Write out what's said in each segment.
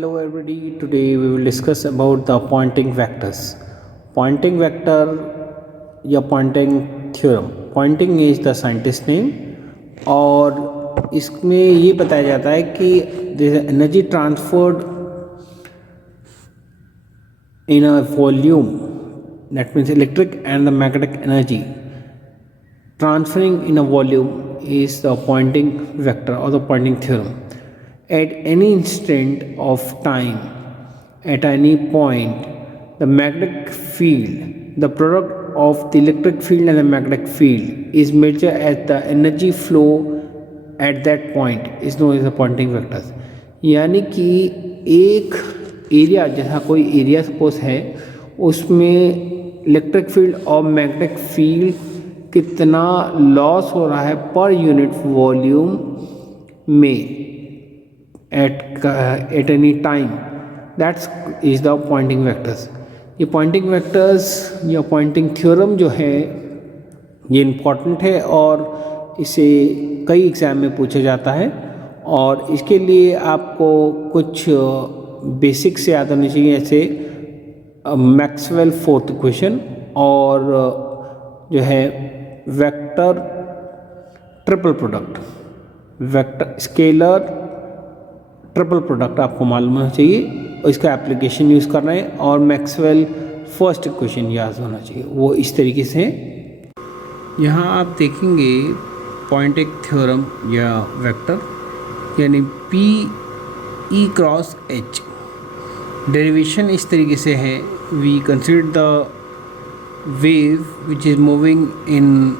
Hello everybody, today we will discuss about the Poynting vectors. Poynting vector या Poynting theorem. Poynting is the scientist name और इसमें ये बताया जाता है कि there is energy transferred in a volume, that means electric and the magnetic energy transferring in a volume is the Poynting vector or the Poynting theorem. At any instant of time, at any point, the magnetic field, the product of the electric field and the magnetic field is measured as the energy flow at that point is known as the Poynting vectors. यानी कि एक area, जैसा कोई area suppose है, उसमें electric field और magnetic field कितना loss हो रहा है पर यूनिट वॉल्यूम में at any time, that is the Poynting vectors. ये Poynting vectors या Poynting theorem जो है ये इम्पॉर्टेंट है और इसे कई एग्ज़ाम में पूछा जाता है और इसके लिए आपको कुछ बेसिक्स याद होने चाहिए, जैसे मैक्सवेल फोर्थ इक्वेशन और जो है vector triple product, vector scalar triple product आपको मालूम होना चाहिए और इसका एप्लीकेशन यूज़ करना है और मैक्सवेल फर्स्ट इक्वेशन याद होना चाहिए, वो इस तरीके से। यहाँ आप देखेंगे पॉइंटिंग थ्योरम या वेक्टर यानी P E cross H, derivation इस तरीके से है। We consider the wave which is moving in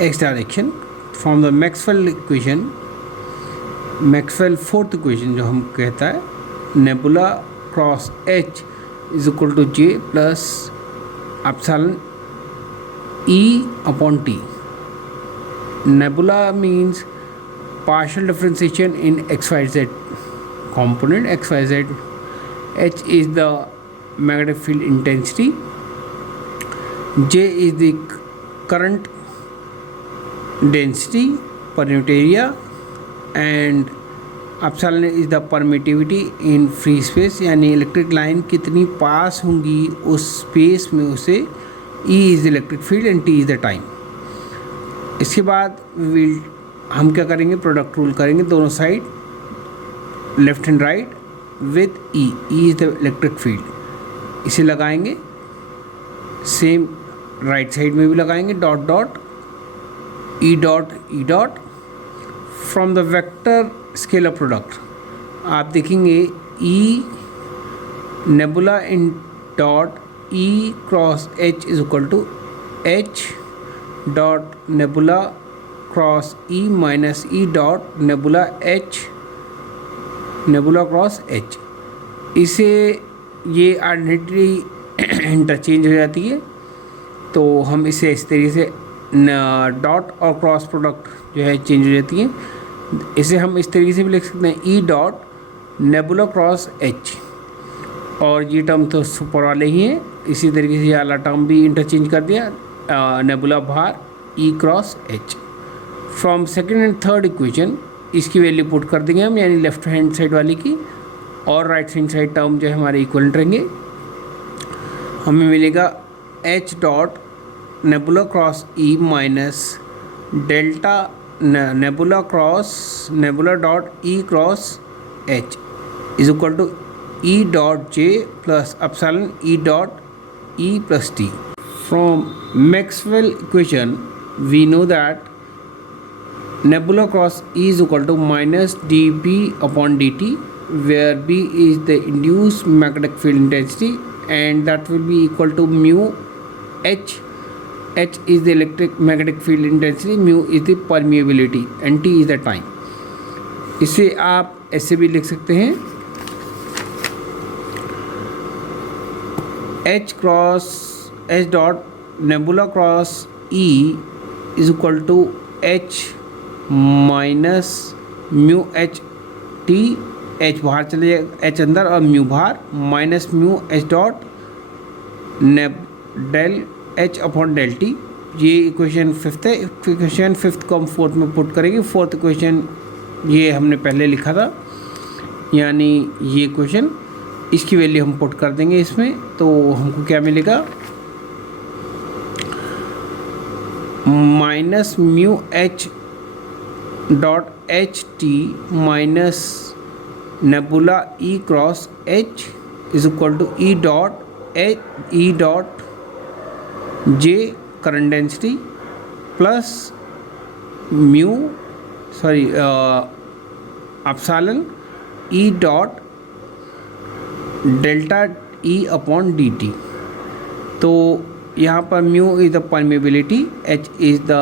x direction from the Maxwell equation, Maxwell fourth equation जो हम कहता है nabla cross H is equal to J plus epsilon E upon T. Nabla means partial differentiation in xyz component xyz. H is the magnetic field intensity, J is the current density per unit area, and epsilon is the permittivity in free space, यानी electric line कितनी पास होंगी उस space में उसे, E is the electric field and T is the time. इसके बाद हम क्या करेंगे, प्रोडक्ट रूल करेंगे दोनों side, left and right with E. E is the electric field, इसे लगाएंगे, सेम राइट साइड में भी लगाएंगे, dot dot E dot from the vector scalar product. आप देखेंगे E nabla in dot E cross H is equal to H dot nabla cross E minus E dot nabla H, nabla cross H। इसे ये identity interchange हो जाती है, तो हम इसे इस तरीके से डॉट और क्रॉस प्रोडक्ट जो है चेंज हो जाती है। इसे हम इस तरीके से भी लिख सकते हैं E dot nabla cross H, और ये टर्म तो सुपर वाले ही हैं, इसी तरीके से ये वाला टर्म भी इंटरचेंज कर दिया, नेबुला बाहर E cross H। From second and third equation इसकी वैल्यू पुट कर देंगे हम, यानी लेफ्ट हैंड साइड वाली की, और राइट हैंड साइड टर्म जो है हमारे इक्वलेंट रहेंगे। हमें मिलेगा H dot nabla cross E minus delta nabla dot E cross H is equal to E dot J plus epsilon E dot E plus T। From Maxwell equation we know that nebula cross E is equal to minus dB upon dt, where B is the induced magnetic field intensity and that will be equal to mu H. H is the electric magnetic field intensity, mu is the permeability and T is the time. इसे आप ऐसे भी लिख सकते हैं, H dot nebula cross E is equal to H minus mu H T, H बाहर चले जाएगा, एच अंदर और म्यू बाहर, minus mu H dot del H upon del T. ये इक्वेशन फिफ्थ है। इक्वेशन फिफ्थ को हम फोर्थ में पुट करेंगे। फोर्थ इक्वेशन ये हमने पहले लिखा था, यानी ये क्वेश्चन, इसकी वैल्यू हम पुट कर देंगे इसमें, तो हमको क्या मिलेगा, minus mu H dot H T minus nabla E cross H is equal to E dot J current density plus mu epsilon E dot delta E upon D T. तो यहाँ पर mu is the permeability, H is the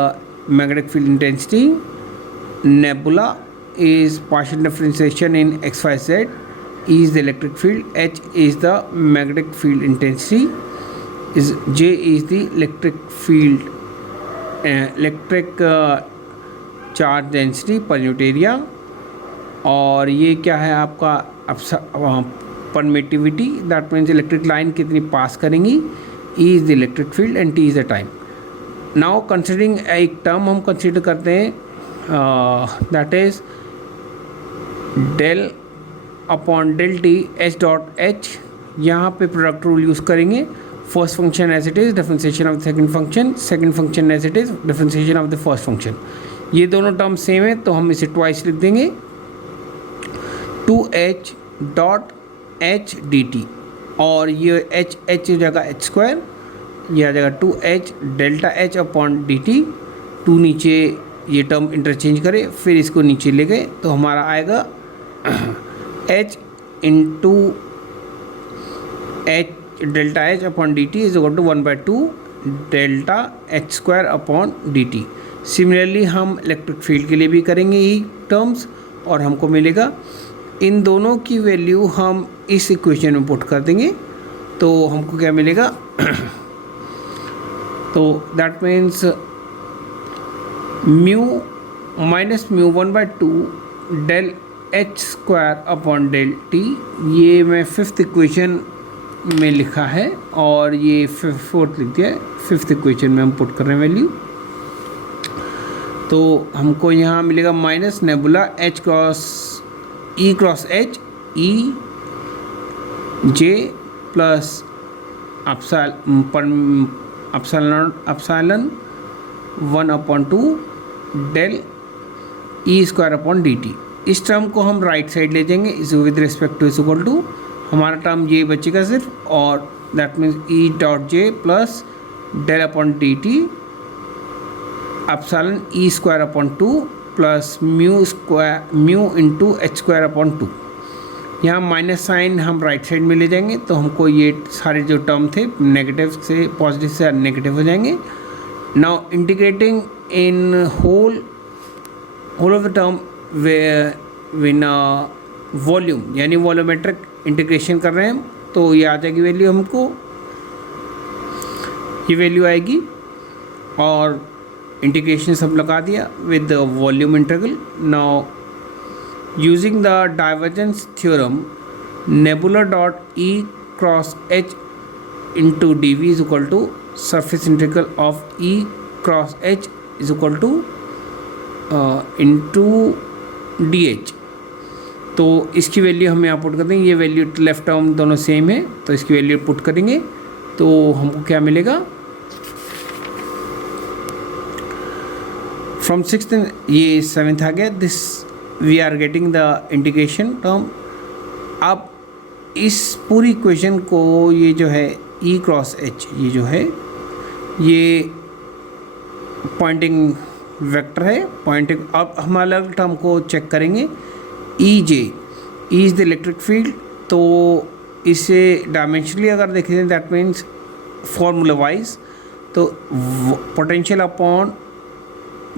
magnetic field intensity, nabla is partial differentiation in xyz, E is the electric field, H is the magnetic field intensity, J is the electric field charge density per unit area, और ये क्या है आपका permittivity, that means electric line कितनी पास करेंगी, E is the electric field and T is the time। Now considering एक term हम consider करते हैं, that is del upon del T H dot H. यहाँ पे प्रोडक्ट रूल यूज़ करेंगे, first function as it is, differentiation of the second function as it is, differentiation of the first function. ये दोनों term same है तो हम इसे twice लिख देंगे, 2h dot H D T, और ये एच हो जाएगा एच स्क्वायर, यह आ जाएगा 2h delta H upon D T, 2 नीचे ये टर्म इंटरचेंज करें, फिर इसको नीचे ले गए तो हमारा आएगा h into H delta H upon D T is equal to 1/2 delta H square upon D T. Similarly हम इलेक्ट्रिक फील्ड के लिए भी करेंगे ये टर्म्स, और हमको मिलेगा, इन दोनों की वैल्यू हम इस इक्वेशन में पुट कर देंगे तो हमको क्या मिलेगा, तो that means mu minus mu 1/2 del H square upon del T, ये मैं फिफ्थ इक्वेशन में लिखा है और ये फोर्थ लिख दिया है, फिफ्थ इक्वेशन में हम पुट कर रहे हैं वैल्यू। तो हमको यहाँ मिलेगा minus nabla H cross E cross H E J plus epsilon 1/2 del E square upon D T. इस टर्म को हम राइट साइड ले जाएंगे, इस with respect to is equal to हमारा टर्म ये बचेगा सिर्फ, और that means E dot J plus del upon D T epsilon E square upon 2 plus mu into H square upon 2। यहाँ माइनस साइन हम राइट साइड में ले जाएंगे तो हमको ये सारे जो टर्म थे नेगेटिव से पॉजिटिव से नेगेटिव हो जाएंगे। Now integrating in whole of the term within volume, यानी वॉल्यूमेट्रिक इंटीग्रेशन कर रहे हैं हम, तो ये आ जाएगी वैल्यू, हमको ये वैल्यू आएगी, और इंटीग्रेशन सब लगा दिया with the volume integral. Now using the divergence theorem, nabla dot E cross H into D V is equal to surface integral of E cross H is equal to into D H. तो इसकी value हम यहाँ put कर देंगे, ये value left term दोनों same है तो इसकी वैल्यू पुट करेंगे तो हमको क्या मिलेगा, फ्रॉम सिक्स्थ ये सेवेंथ आ गया, this we are getting the integration term. अब इस पूरी इक्वेशन को ये जो है ई क्रॉस एच, ये जो है ये पॉइंटिंग वेक्टर है, पॉइंटिंग। अब हम अलग टर्म को चेक करेंगे, E J, E is the electric field, तो इसे डायमेंशनली अगर देखें दैट मीन्स फॉर्मूला वाइज, तो potential upon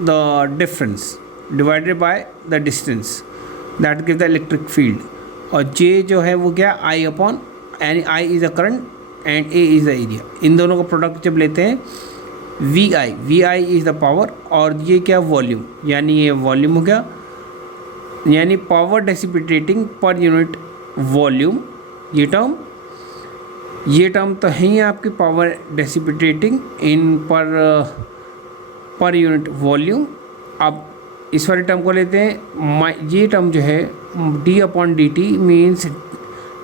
the difference divided by the distance that give the electric field, और जे जो है वो क्या, आई अपॉन, यानी I is the current and A is the area. इन दोनों का प्रोडक्ट जब लेते हैं V I is the power, और ये क्या वॉल्यूम, यानी ये वॉल्यूम हो गया, यानी पावर डेसिपिटेटिंग पर यूनिट वॉल्यूम। ये टर्म तो है ही आपकी पावर डेसिपिटेटिंग इन पर यूनिट वॉल्यूम। अब इस वाले टर्म को लेते हैं, ये टर्म जो है d upon dt means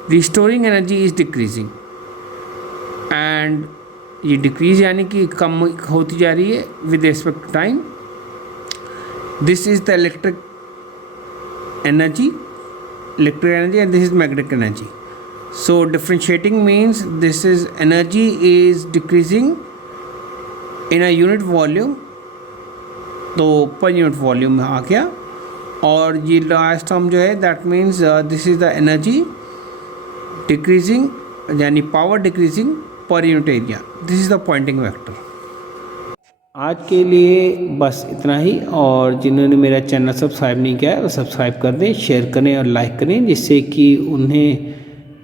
restoring energy is decreasing, and ये डिक्रीज यानी कि कम होती जा रही है with respect to time. This is the electric energy and this is magnetic energy. So differentiating means this is energy is decreasing in a unit volume, तो per unit volume में आ गया. और ये लास्ट टर्म जो है that means this is the energy decreasing यानी power decreasing per unit area. This is the Poynting vector. आज के लिए बस इतना ही. और जिन्होंने मेरा चैनल सब्सक्राइब नहीं किया है वो सब्सक्राइब कर दें, शेयर करें और लाइक करें, जिससे कि उन्हें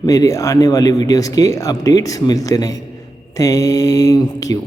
मेरे आने वाले वीडियोस के अपडेट्स मिलते रहें. Thank you.